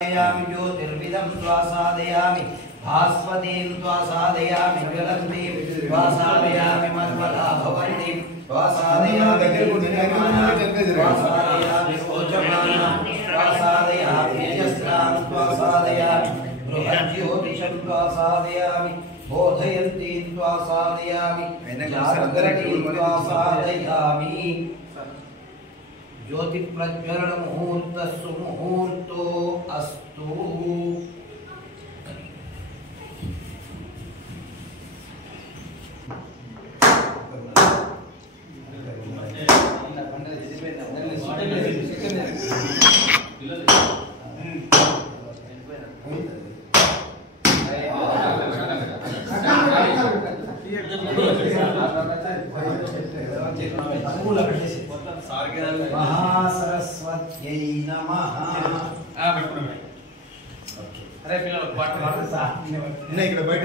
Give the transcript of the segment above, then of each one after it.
ज्योतिर्विदं स्वासादयामि भास्वतीं स्वासादयामि ज्वलन्तीं स्वासादयामि मन्मलाभवन्तीं स्वासादयामि स्वासादयामि ओजमानां स्वासादयामि यजस्रां स्वासादयामि बृहज्योतिषं स्वासादयामि बोधयन्तीं स्वासादयामि जागृतीं स्वासादयामि ज्योति प्रज्वलन मुहूर्त सुमुहूर्तो अस्तु। महासरस्वत्यै नमः। अरे पिల్లలు వాటర్ సార్ నేను ఇక్కడ బయట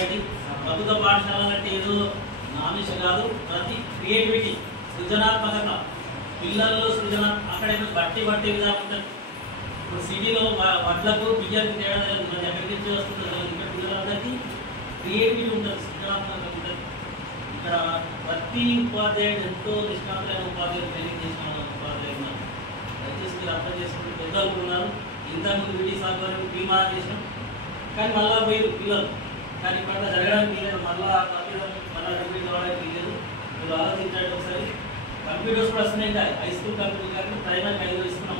రండి ప్రభుత్వ పాఠశాలలు అంటే ఏదో నామిష కాదు, ప్రతి క్రియేటివిటీ సృజనాత్మకత పిల్లల్లో అక్కడేమో బట్టి విధానం ఉంటుంది. ఇప్పుడు సిటీలో వడ్లకు బియ్యానికి తేడా ఎక్కడి నుంచి వస్తుందో ఇక్కడ పిల్లలందరికీ క్రియేటివిటీ ఉంటుంది, సృజనాత్మకత ఉంటుంది. ఇక్కడ ప్రతి ఉపాధ్యాయుడు ఎంతో నిష్ణాతులైన ఉపాధ్యాయులు ట్రైనింగ్ చేసిన ఉపాధ్యాయులు ఉన్నారు. దయచేసి మీరు అర్థం చేసుకుంటే పెద్దలు ఉన్నారు. ఇంతకుముందు వీటి సాగు బీమా చేసినాం కానీ మళ్ళా పోయి పిల్లలు కానీ ఇక్కడ జరగడానికి లేదు. మళ్ళీ రిపీట్ కావడానికి లేదు. మీరు ఆలోచించండి ఒకసారి. కంప్యూటర్స్ కూడా వస్తున్నాయి, హై స్కూల్ కంప్యూటర్ కానీ ప్రైమరీకి 5 ఇస్తున్నాం.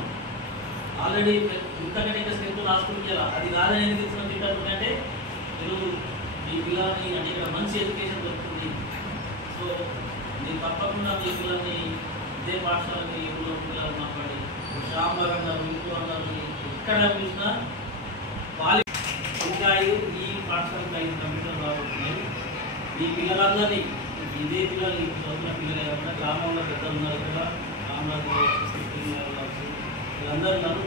ఆల్రెడీ ఇంతకంటే ఇంకా స్ట్రెంత్ నా స్కూల్కి వెళ్ళాలి. అది కాదని ఎందుకు ఇస్తున్నాం తింటే మీరు మీ పిల్లల్ని అంటే ఇక్కడ మంచి ఎడ్యుకేషన్ దొరుకుతుంది. సో మీరు తప్పకుండా మీ పిల్లల్ని ఇదే పాఠశాలకి ఊళ్ళో పిల్లలు మాట్లాడి శ్యామగారు అన్నారు, ఇంట్లో అన్నారు, ఎక్కడ చూసినా వాళ్ళు ఇంకా ఈ పాఠశాలకు 5 కంప్యూటర్లు రాబోతున్నాయి. ఈ పిల్లలందరినీ ఇదే పిల్లలు చదువుకున్న పిల్లలే కాకుండా గ్రామంలో పెద్దలు ఉన్నారు కదా, రామరాజు వీళ్ళందరూ ఉన్నారు.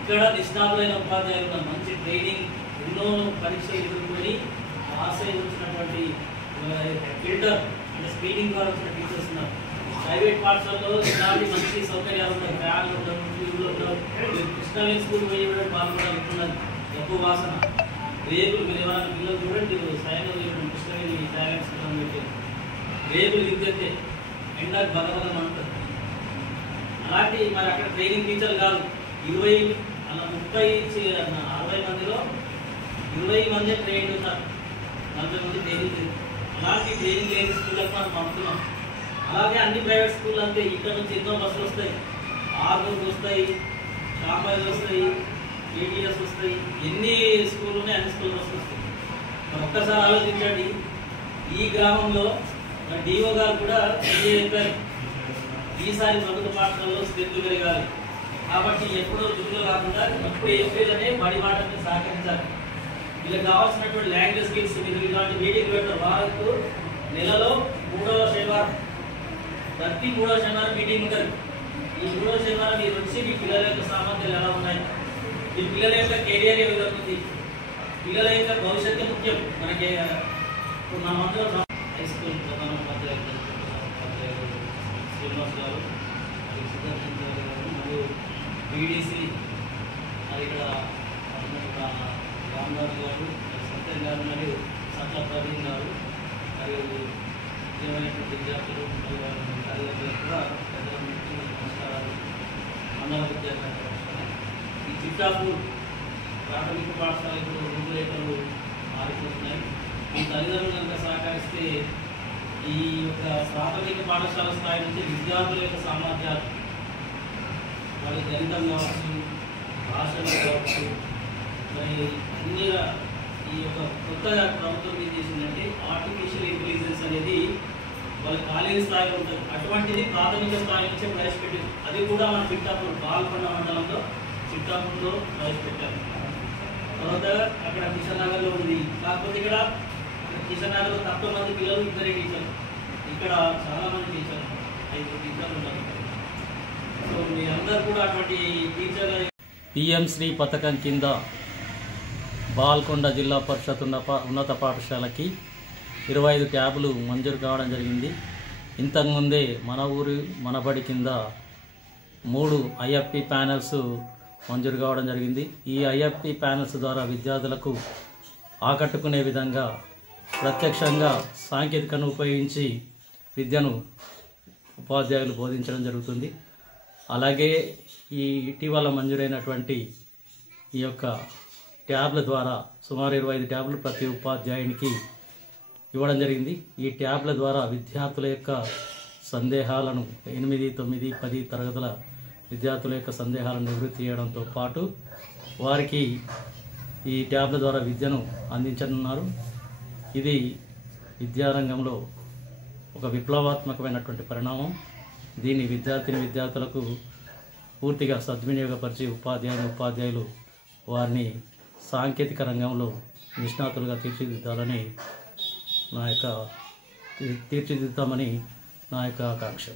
ఇక్కడ నిష్ణాతులైన ఉపాధ్యాయులు ఉన్నారు. మంచి ట్రైనింగ్, ఎన్నో పరీక్షలు ఎదుర్కొని పాస్ అయి వచ్చినటువంటి ఫిల్టర్ అంటే స్క్రీనింగ్ ద్వారా వచ్చిన టీచర్స్ ఉన్నారు. ప్రైవేట్ పాఠశాలలో ఇలాంటి మంచి సౌకర్యాలు ఉంటాయి, ఫ్యాన్లు ఉంటాయి, ట్యూబ్లు ఉంటాయి. కృష్ణవేణి స్కూల్ పోయి వాళ్ళు కూడా ఉంటున్నారు. ఎక్కువ వాసన రేకులు మీరు ఏమైనా పిల్లలు చూడండి, సైన్యం కృష్ణవేణి టాలెంట్స్ పెట్టి రేకులు దిగ్గతే ఎండకు బలబలం అంటారు. అలాంటి మరి అక్కడ ట్రైనింగ్ టీచర్లు కాదు 20 అలా 30 60 మందిలో 20 మంది ట్రైన్డ్ ఉన్నారు, 40 మంది ట్రైనింగ్ లేదు. అలాంటి ట్రైనింగ్ లేని స్కూళ్ళకి మనం పంపుతున్నాం. అలాగే అన్ని ప్రైవేట్ స్కూళ్ళు అంతే, ఇక్కడ నుంచి ఎన్నో బస్సులు వస్తాయి, ఆర్మూర్లు వస్తాయి, షాంబాయిలు వస్తాయి, ఏటీఎస్ వస్తాయి, ఎన్ని స్కూళ్ళు ఉన్నాయి అన్ని స్కూల్ బస్సులు వస్తాయి. ఒక్కసారి ఆలోచించండి, ఈ గ్రామంలో డిఓ గారు కూడా చెప్పారు ఈసారి ప్రభుత్వ పాఠశాలలో స్ట్రెంత్ పెరగాలి కాబట్టి ఎప్పుడో జూన్లో కాకుండా ఇప్పుడు ఏప్రిల్లోనే బడి మాటని సహకరించాలి. వీళ్ళకి కావాల్సినటువంటి లాంగ్వేజ్ స్కిల్స్ మీరు ఇలాంటి మీటింగ్ పెట్టారు. వారికి నెలలో 3వ శనివారం, ప్రతి 3వ శనివారం మీటింగ్ ఉంటుంది. ఈ 3వ శనివారం మీరు వచ్చి మీ పిల్లల యొక్క సామర్థ్యాలు ఎలా ఉన్నాయి, మీ పిల్లల యొక్క కెరియర్ ఏ విధంగా ఉంది, పిల్లల యొక్క భవిష్యత్తు ముఖ్యం. మనకి మనమందరం హై స్కూల్ ప్రధాన ఉపాధ్యాయులు శ్రీనివాస్ గారు, సిద్ధార్థ గారు మరియు బీడీసీ ఇక్కడ రామరాజు గారు, సత్యం గారు మరియు సత్య ప్రవీణ్ గారు మరియు నిజమైనటువంటి విద్యార్థులు తల్లిదండ్రులకు కూడా పెద్దలందరికీ నమస్కారాలు. మండల విద్యార్థులు ఈ చిట్టాపూర్ ప్రాథమిక పాఠశాలకు రూపురేఖలు మారిపోతున్నాయి. ఈ తల్లిదండ్రులు కనుక సహకరిస్తే ఈ యొక్క ప్రాథమిక పాఠశాల స్థాయి నుంచి విద్యార్థుల యొక్క సామర్థ్యాలు, వాళ్ళు గణితం కావచ్చు, భాషలు కావచ్చు, మరి అన్ని ఈ యొక్క కొత్తగా ప్రభుత్వం ఏం చేసిందంటే ఆర్టిఫిషియల్ ఇంటెలిజెన్స్ అనేది వాళ్ళ కాలేజీ స్థాయిలో ఉంటుంది. అటువంటిది ప్రాథమిక స్థాయి నుంచే ప్రవేశపెట్టింది. అది కూడా మన చిట్టాపూర్ పాల్కొండ మండలంలో చిట్టాపూర్లో ప్రవేశపెట్టారు. తర్వాత అక్కడ కిషన్ నగర్లో ఉంది. కాకపోతే ఇక్కడ కిషన్ నగర్లో తక్కువ మంది పిల్లలు, 2 టీచర్లు. ఇక్కడ చాలా మంది టీచర్లు, 5 టీచర్లు ఉన్నారు. సో మీ అందరూ కూడా అటువంటి టీచర్లు పిఎం శ్రీ పథకం కింద బాల్కొండ జిల్లా పరిషత్ ఉన్నత పాఠశాలకి 25 ట్యాబులు మంజూరు కావడం జరిగింది. ఇంతకుముందే మన ఊరు మనబడి కింద 3 ఐఎఫ్పి ప్యానెల్స్ మంజూరు కావడం జరిగింది. ఈ ఐఎఫ్పి ప్యానెల్స్ ద్వారా విద్యార్థులకు ఆకట్టుకునే విధంగా ప్రత్యక్షంగా సాంకేతికను ఉపయోగించి విద్యను ఉపాధ్యాయులు బోధించడం జరుగుతుంది. అలాగే ఈ ఇటీవల మంజూరైనటువంటి ఈ యొక్క ట్యాబ్ల ద్వారా సుమారు 25 ట్యాబ్లు ప్రతి ఉపాధ్యాయునికి ఇవ్వడం జరిగింది. ఈ ట్యాబ్ల ద్వారా విద్యార్థుల యొక్క సందేహాలను 8, 9, 10 తరగతుల విద్యార్థుల యొక్క సందేహాలను నివృత్తి చేయడంతో పాటు వారికి ఈ ట్యాబ్ల ద్వారా విద్యను అందించనున్నారు. ఇది విద్యారంగంలో ఒక విప్లవాత్మకమైనటువంటి పరిణామం. దీన్ని విద్యార్థులకు పూర్తిగా సద్వినియోగపరిచి ఉపాధ్యాయులు వారిని సాంకేతిక రంగంలో నిష్ణాతులుగా తీర్చిదిద్దామని నా యొక్క ఆకాంక్ష.